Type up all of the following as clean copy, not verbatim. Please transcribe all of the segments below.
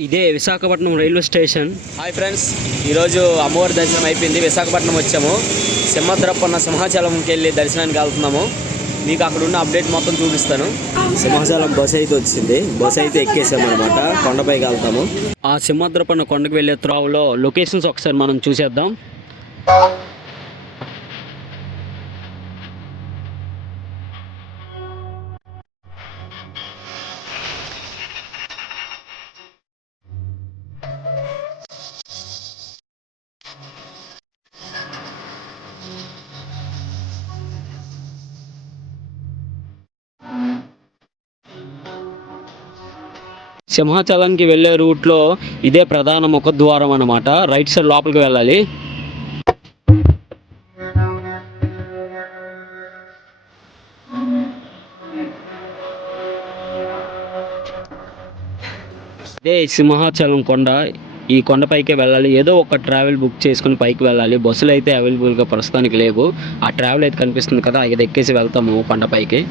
ఇదే Visakhapatnam railway station. Hi friends, ఈరోజు అమ్మవారి దర్శనం అయిపోయింది. విశాఖపట్నం వచ్చాము. సింహాద్రప్పన్న సింహాచలంకి వెళ్ళి దర్శనానికి వెళ్తున్నాము. మీకు అక్కడ ఉన్న అప్డేట్ మొత్తం చూపిస్తాను. సింహాచలం బస్ అయితే వచ్చింది. బస్ అయితే ఎక్కేసామన్నమాట. కొండపైకి వెళ్తాము. ఆ సింహాద్రప్పన్న కొండకు వెళ్ళే త్రోవలో లొకేషన్స్ ఒకసారి మనం చూసేద్దాం. సింహాచలానికి వెళ్ళే రూట్లో ఇదే ప్రధాన ముఖద్వారం అన్నమాట. రైట్ సైడ్ లోపలికి వెళ్ళాలి. ఇదే సింహాచలం కొండ. ఈ కొండపైకే వెళ్ళాలి. ఏదో ఒక ట్రావెల్ బుక్ చేసుకుని పైకి వెళ్ళాలి. బస్సులు అయితే అవైలబుల్గా ప్రస్తుతానికి లేవు. ఆ ట్రావెల్ అయితే కనిపిస్తుంది కదా, ఇది ఎక్కేసి వెళ్తాము కొండపైకి.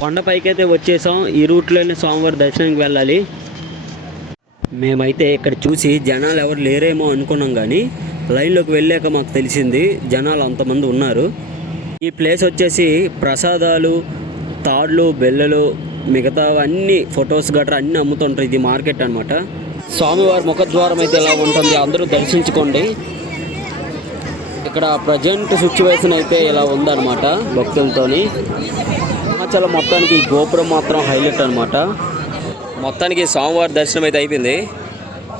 కొండపైకి అయితే వచ్చేసాం. ఈ రూట్లోనే స్వామివారి దర్శనానికి వెళ్ళాలి. మేమైతే ఇక్కడ చూసి జనాలు ఎవరు లేరేమో అనుకున్నాం, కానీ లైన్లోకి వెళ్ళాక మాకు తెలిసింది జనాలు అంతమంది ఉన్నారు. ఈ ప్లేస్ వచ్చేసి ప్రసాదాలు, తాడ్లు, బెల్లలు, మిగతావన్నీ ఫొటోస్ గట్రా అన్నీ అమ్ముతుంటారు. ఇది మార్కెట్ అనమాట. స్వామివారి ముఖద్వారం అయితే ఎలా ఉంటుంది, అందరూ దర్శించుకోండి. ఇక్కడ ప్రజెంట్ సిచ్యువేషన్ అయితే ఇలా ఉందన్నమాట భక్తులతోని. సింహాచలం మొత్తానికి ఈ గోపురం మాత్రం హైలైట్ అనమాట. మొత్తానికి స్వామివారి దర్శనం అయితే అయిపోయింది.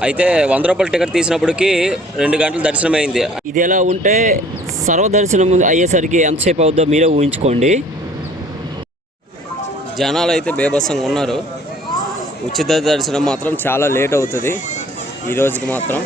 అయితే 100 రూపాయల టికెట్ తీసినప్పటికీ 2 గంటల దర్శనం అయింది. ఇది ఎలా ఉంటే సర్వదర్శనం అయ్యేసరికి ఎంతసేపు అవుద్దో మీరే ఊహించుకోండి. జనాలు అయితే బేబస్సంగా ఉన్నారు. ఉచిత దర్శనం మాత్రం చాలా లేట్ అవుతుంది ఈ రోజుకి మాత్రం.